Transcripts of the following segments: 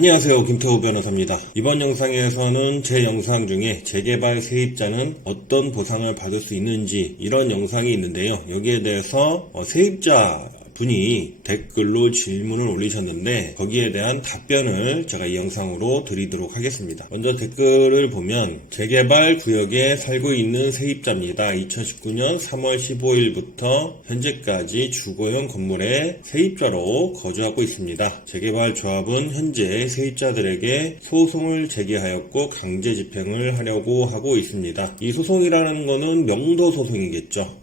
안녕하세요, 김태호 변호사입니다. 이번 영상에서는 제 영상 중에 재개발 세입자는 어떤 보상을 받을 수 있는지 이런 영상이 있는데요. 여기에 대해서 세입자 분이 댓글로 질문을 올리셨는데 거기에 대한 답변을 제가 이 영상으로 드리도록 하겠습니다. 먼저 댓글을 보면 재개발 구역에 살고 있는 세입자입니다. 2019년 3월 15일부터 현재까지 주거용 건물에 세입자로 거주하고 있습니다. 재개발 조합은 현재 세입자들에게 소송을 제기하였고 강제 집행을 하려고 하고 있습니다. 이 소송이라는 거는 명도 소송이겠죠.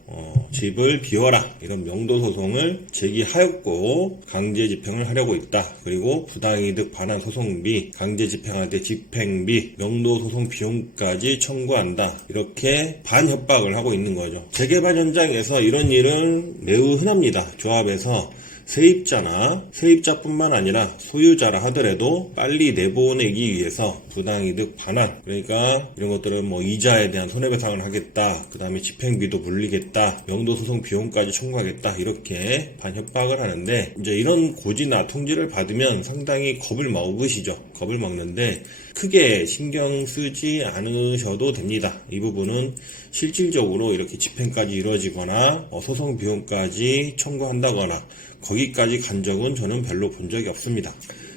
집을 비워라 이런 명도 소송을 제기하였고 강제 집행을 하려고 있다. 그리고 부당이득 반환 소송비, 강제 집행할 때 집행비, 명도 소송 비용까지 청구한다. 이렇게 반협박을 하고 있는 거죠. 재개발 현장에서 이런 일은 매우 흔합니다. 조합에서 세입자나 세입자뿐만 아니라 소유자라 하더라도 빨리 내보내기 위해서 부당이득 반환, 그러니까 이런 것들은 뭐 이자에 대한 손해배상을 하겠다, 그 다음에 집행비도 물리겠다, 명도소송 비용까지 청구하겠다, 이렇게 반협박을 하는데 이제 이런 고지나 통지를 받으면 상당히 겁을 먹으시죠. 겁을 먹는데 크게 신경 쓰지 않으셔도 됩니다. 이 부분은 실질적으로 이렇게 집행까지 이루어지거나 소송 비용까지 청구한다거나 거기까지 간 적은 저는 별로 본 적이 없습니다.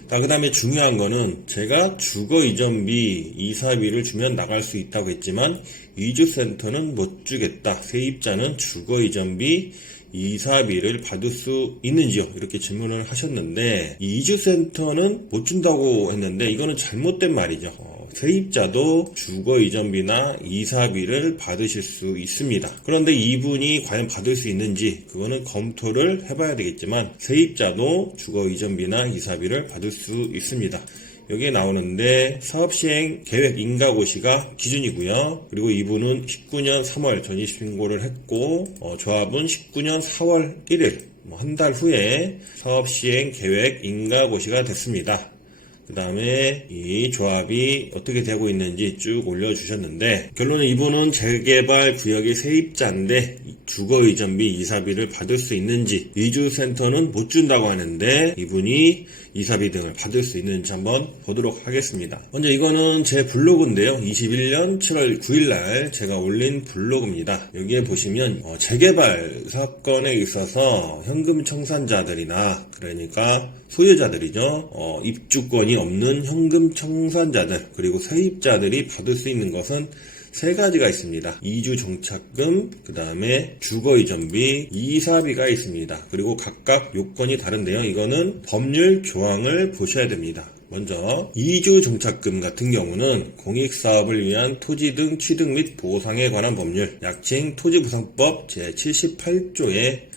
그 다음에 중요한 거는 제가 주거 이전비, 이사비를 주면 나갈 수 있다고 했지만 이주센터는 못 주겠다. 세입자는 주거 이전비, 이사비를 받을 수 있는지요? 이렇게 질문을 하셨는데 이주센터는 못 준다고 했는데 이거는 잘못된 말이죠. 세입자도 주거 이전비나 이사비를 받으실 수 있습니다. 그런데 이분이 과연 받을 수 있는지 그거는 검토를 해봐야 되겠지만 세입자도 주거 이전비나 이사비를 받을 수 있습니다. 여기에 나오는데 사업시행 계획 인가고시가 기준이고요. 그리고 이분은 19년 3월 전입신고를 했고 조합은 19년 4월 1일 한 달 후에 사업시행 계획 인가고시가 됐습니다. 그 다음에 이 조합이 어떻게 되고 있는지 쭉 올려주셨는데 결론은 이분은 재개발 구역의 세입자인데 주거 이전비, 이사비를 받을 수 있는지, 이주센터는 못 준다고 하는데 이분이 이사비 등을 받을 수 있는지 한번 보도록 하겠습니다. 먼저 이거는 제 블로그인데요. 21년 7월 9일날 제가 올린 블로그입니다. 여기에 보시면 재개발 사건에 있어서 현금 청산자들이나 그러니까 소유자들이죠. 입주권이 없는 현금 청산자들 그리고 세입자들이 받을 수 있는 것은 세 가지가 있습니다. 이주 정착금, 그 다음에 주거 이전비, 이사비가 있습니다. 그리고 각각 요건이 다른데요. 이거는 법률 조항을 보셔야 됩니다. 먼저 이주 정착금 같은 경우는 공익사업을 위한 토지 등 취득 및 보상에 관한 법률, 약칭 토지보상법 제78조에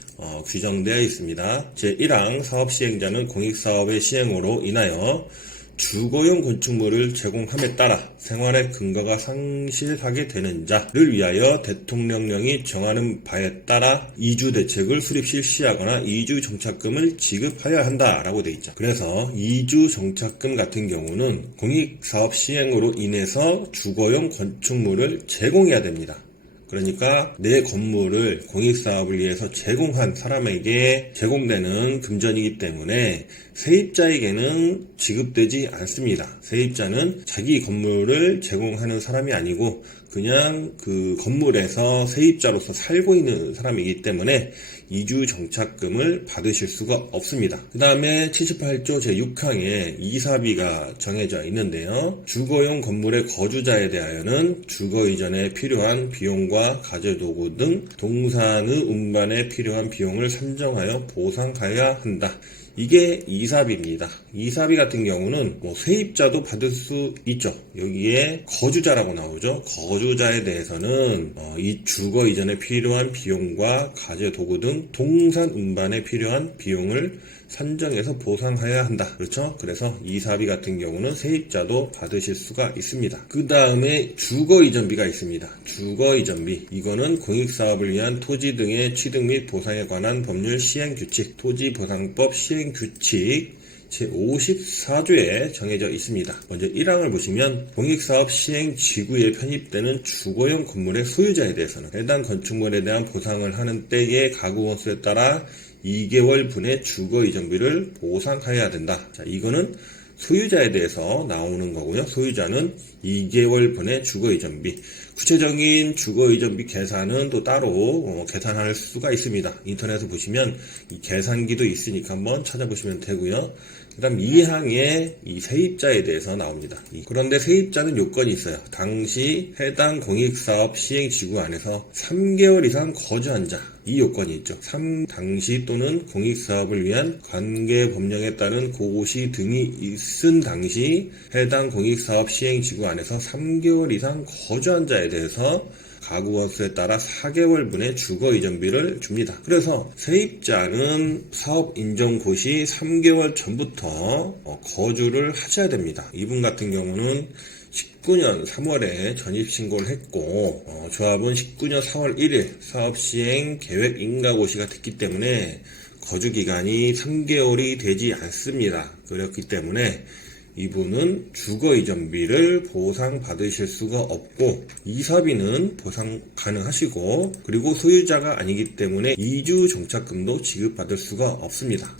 규정되어 있습니다. 제1항 사업시행자는 공익사업의 시행으로 인하여 주거용 건축물을 제공함에 따라 생활의 근거가 상실하게 되는 자를 위하여 대통령령이 정하는 바에 따라 이주 대책을 수립 실시하거나 이주 정착금을 지급하여야 한다라고 되어 있죠. 그래서 이주 정착금 같은 경우는 공익사업 시행으로 인해서 주거용 건축물을 제공해야 됩니다. 그러니까 내 건물을 공익사업을 위해서 제공한 사람에게 제공되는 금전이기 때문에 세입자에게는 지급되지 않습니다. 세입자는 자기 건물을 제공하는 사람이 아니고 그냥 그 건물에서 세입자로서 살고 있는 사람이기 때문에 이주 정착금을 받으실 수가 없습니다. 그 다음에 78조 제6항에 이사비가 정해져 있는데요. 주거용 건물의 거주자에 대하여는 주거 이전에 필요한 비용과 가재도구 등 동산의 운반에 필요한 비용을 산정하여 보상하여야 한다. 이게 이사비입니다. 이사비 같은 경우는 세입자도 받을 수 있죠. 여기에 거주자라고 나오죠. 거주자에 대해서는 이 주거 이전에 필요한 비용과 가재 도구 등 동산 운반에 필요한 비용을 산정해서 보상해야 한다. 그렇죠? 그래서 이사비 같은 경우는 세입자도 받으실 수가 있습니다. 그 다음에 주거 이전비가 있습니다. 주거 이전비. 이거는 공익사업을 위한 토지 등의 취득 및 보상에 관한 법률 시행규칙, 토지보상법 시행규칙 제54조에 정해져 있습니다. 먼저 1항을 보시면 공익사업 시행 지구에 편입되는 주거용 건물의 소유자에 대해서는 해당 건축물에 대한 보상을 하는 때의 가구 건수에 따라 2개월 분의 주거 이전비를 보상해야 된다. 자, 이거는 소유자에 대해서 나오는 거고요. 소유자는 2개월분의 주거이전비. 구체적인 주거이전비 계산은 또 따로 계산할 수가 있습니다. 인터넷에 보시면 이 계산기도 있으니까 한번 찾아보시면 되고요. 그 다음 2항에 이 세입자에 대해서 나옵니다. 그런데 세입자는 요건이 있어요. 당시 해당 공익사업 시행지구 안에서 3개월 이상 거주한 자, 이 요건이 있죠. 당시 또는 공익사업을 위한 관계법령에 따른 고시 등이 있은 당시 해당 공익사업 시행지구 안에서 3개월 이상 거주한 자에 대해서 가구원수에 따라 4개월분의 주거이전비를 줍니다. 그래서 세입자는 사업 인정 고시 3개월 전부터 거주를 하셔야 됩니다. 이분 같은 경우는 19년 3월에 전입신고를 했고 조합은 19년 4월 1일 사업시행 계획 인가고시가 됐기 때문에 거주기간이 3개월이 되지 않습니다. 그렇기 때문에 이분은 주거이전비를 보상받으실 수가 없고 이사비는 보상 가능하시고 그리고 소유자가 아니기 때문에 이주 정착금도 지급받을 수가 없습니다.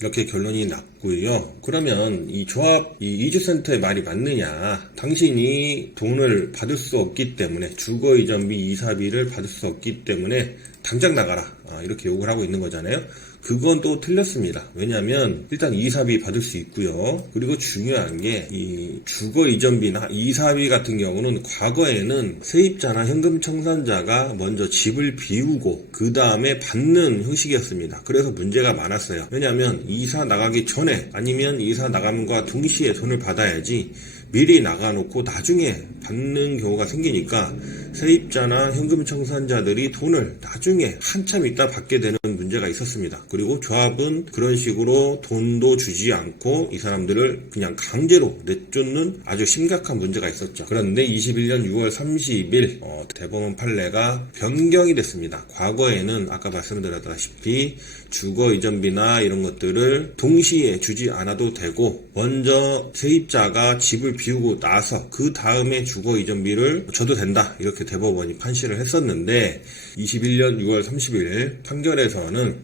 이렇게 결론이 났고요. 그러면 이 조합, 이 이주센터의 말이 맞느냐? 당신이 돈을 받을 수 없기 때문에 주거이전비 이사비를 받을 수 없기 때문에 당장 나가라. 이렇게 욕을 하고 있는 거잖아요. 그건 또 틀렸습니다. 왜냐하면 일단 이사비 받을 수 있고요. 그리고 중요한 게 이 주거이전비나 이사비 같은 경우는 과거에는 세입자나 현금 청산자가 먼저 집을 비우고 그 다음에 받는 형식이었습니다. 그래서 문제가 많았어요. 왜냐하면 이사 나가기 전에 아니면 이사 나감과 동시에 돈을 받아야지 미리 나가놓고 나중에 받는 경우가 생기니까 세입자나 현금 청산자들이 돈을 나중에 한참 있다 받게 되는 문제가 있었습니다. 그리고 조합은 그런 식으로 돈도 주지 않고 이 사람들을 그냥 강제로 내쫓는 아주 심각한 문제가 있었죠. 그런데 21년 6월 30일 대법원 판례가 변경이 됐습니다. 과거에는 아까 말씀드렸다시피 주거이전비나 이런 것들을 동시에 주지 않아도 되고 먼저 세입자가 집을 비우고 나서 그 다음에 주거이전비를 줘도 된다 이렇게 대법원이 판시를 했었는데 21년 6월 30일 판결에서는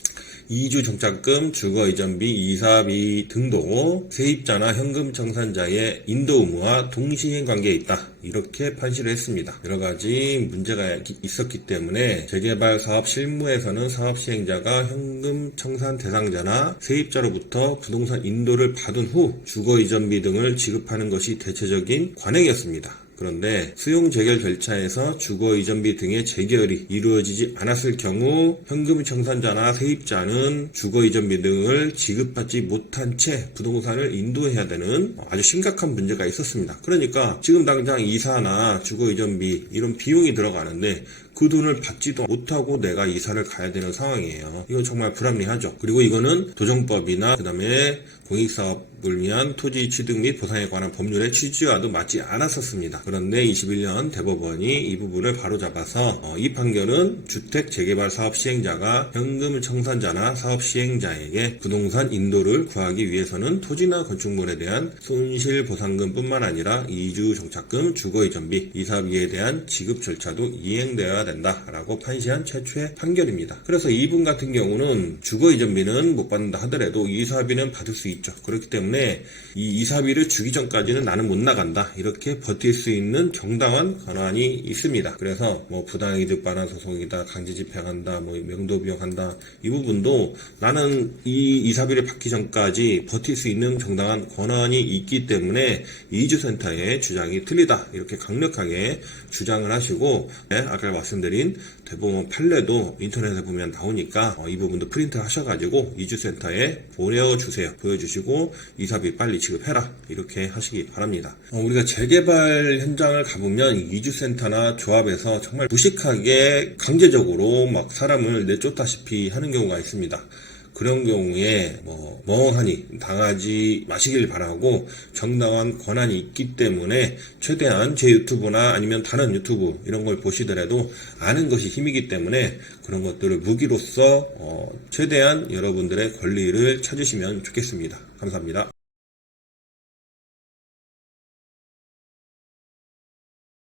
이주 정착금, 주거이전비, 이사비 등도 세입자나 현금 청산자의 인도 의무와 동시행 관계에 있다. 이렇게 판시를 했습니다. 여러 가지 문제가 있었기 때문에 재개발 사업 실무에서는 사업 시행자가 현금 청산 대상자나 세입자로부터 부동산 인도를 받은 후 주거이전비 등을 지급하는 것이 대체적인 관행이었습니다. 그런데 수용 재결 절차에서 주거이전비 등의 재결이 이루어지지 않았을 경우 현금 청산자나 세입자는 주거이전비 등을 지급받지 못한 채 부동산을 인도해야 되는 아주 심각한 문제가 있었습니다. 그러니까 지금 당장 이사나 주거이전비 이런 비용이 들어가는데 그 돈을 받지도 못하고 내가 이사를 가야 되는 상황이에요. 이건 정말 불합리하죠. 그리고 이거는 도정법이나 그 다음에 공익사업을 위한 토지 취득 및 보상에 관한 법률의 취지와도 맞지 않았었습니다. 그런데 21년 대법원이 이 부분을 바로잡아서 이 판결은 주택 재개발 사업 시행자가 현금 청산자나 사업 시행자에게 부동산 인도를 구하기 위해서는 토지나 건축물에 대한 손실보상금뿐만 아니라 이주 정착금, 주거이전비, 이사비에 대한 지급 절차도 이행되어야 된다라고 판시한 최초의 판결입니다. 그래서 이분 같은 경우는 주거이전비는 못 받는다 하더라도 이사비는 받을 수 있죠. 그렇기 때문에 이 이사비를 주기 전까지는 나는 못 나간다 이렇게 버틸 수 있는 정당한 권한이 있습니다. 그래서 뭐 부당이득 반환 소송이다, 강제집행한다, 뭐 명도비용한다 이 부분도 나는 이 이사비를 받기 전까지 버틸 수 있는 정당한 권한이 있기 때문에 이주센터의 주장이 틀리다 이렇게 강력하게 주장을 하시고 아까 말씀드린 대법원 판례도 인터넷에 보면 나오니까 이 부분도 프린트 하셔가지고 이주센터에 보내주세요. 보여주시고 이사비 빨리 지급해라 이렇게 하시기 바랍니다. 우리가 재개발 현장을 가보면 이주센터나 조합에서 정말 무식하게 강제적으로 막 사람을 내쫓다시피 하는 경우가 있습니다. 그런 경우에 멍하니 당하지 마시길 바라고 정당한 권한이 있기 때문에 최대한 제 유튜브나 아니면 다른 유튜브 이런 걸 보시더라도 아는 것이 힘이기 때문에 그런 것들을 무기로서 최대한 여러분들의 권리를 찾으시면 좋겠습니다. 감사합니다.